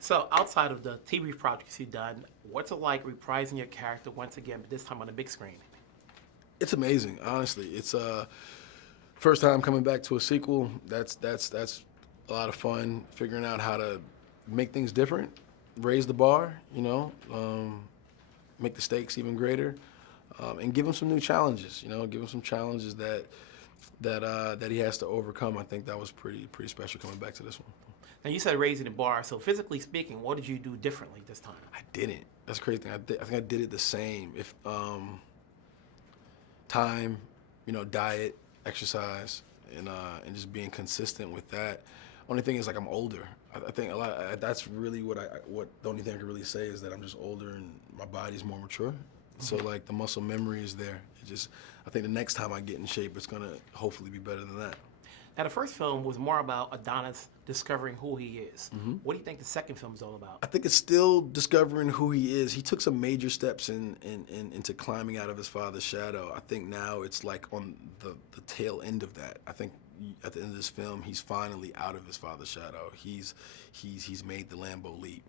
So outside of the TV projects you've done, what's it like reprising your character once again, but this time on the big screen? It's amazing, honestly. It's first time coming back to a sequel. That's a lot of fun. Figuring out how to make things different, raise the bar, make the stakes even greater, and give him some new challenges. Give him some challenges that he has to overcome. I think that was pretty special coming back to this one. Now you said raising the bar. So physically speaking, what did you do differently this time? I didn't. That's the crazy thing. I think I did it the same. If time, diet, exercise, and just being consistent with that. Only thing is, like, I'm older. I think a lot. That's really what the only thing I can really say is that I'm just older and my body's more mature. So like the muscle memory is there. I think the next time I get in shape, it's gonna hopefully be better than that. Now the first film was more about Adonis discovering who he is. What do you think the second film is all about? I think it's still discovering who he is. He took some major steps into climbing out of his father's shadow. I think now it's like on the tail end of that. I think at the end of this film, he's finally out of his father's shadow. He's made the Lambo leap.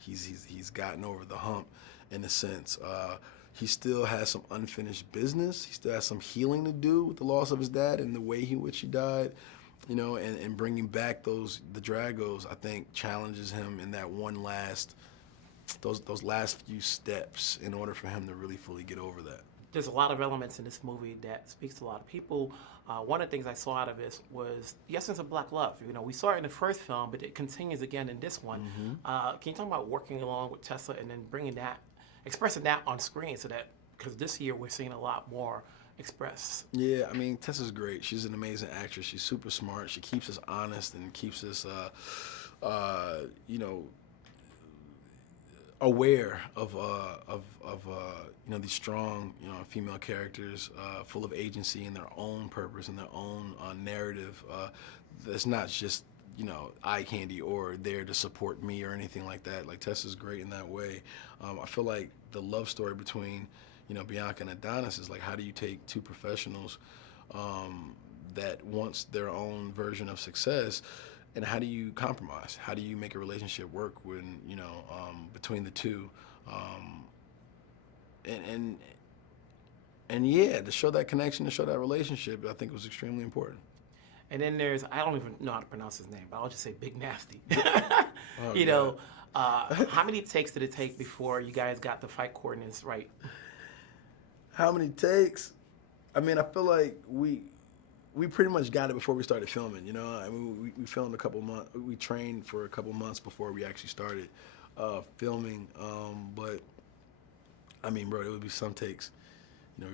He's gotten over the hump in a sense. He still has some unfinished business. He still has some healing to do with the loss of his dad and the way in which he died. And bringing back the Dragos, I think, challenges him in that those last few steps in order for him to really fully get over that. There's a lot of elements in this movie that speaks to a lot of people. One of the things I saw out of this was the essence of Black love. We saw it in the first film, but it continues again in this one. Can you talk about working along with Tessa and then expressing that on screen because this year we're seeing a lot more express? Yeah, I mean, Tessa's great. She's an amazing actress. She's super smart. She keeps us honest and keeps us, aware of these strong, female characters full of agency in their own purpose and their own narrative. That's not just eye candy or there to support me or anything like that. Like, Tessa's great in that way. I feel like the love story between Bianca and Adonis is like, how do you take two professionals that wants their own version of success, and how do you compromise? How do you make a relationship work when between the two? And yeah, to show that connection, to show that relationship, I think was extremely important. And then I don't even know how to pronounce his name, but I'll just say Big Nasty. How many takes did it take before you guys got the fight coordinates right? How many takes? I mean, I feel like we pretty much got it before we started filming. I mean, we filmed a couple months. We trained for a couple months before we actually started filming. But I mean, bro, there would be some takes.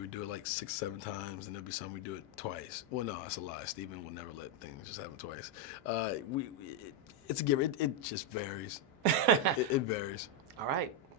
We do it like 6, 7 times, and there'll be some we do it twice. Well, no, that's a lie. Steven will never let things just happen twice. It's a giver. It just varies. It varies. All right.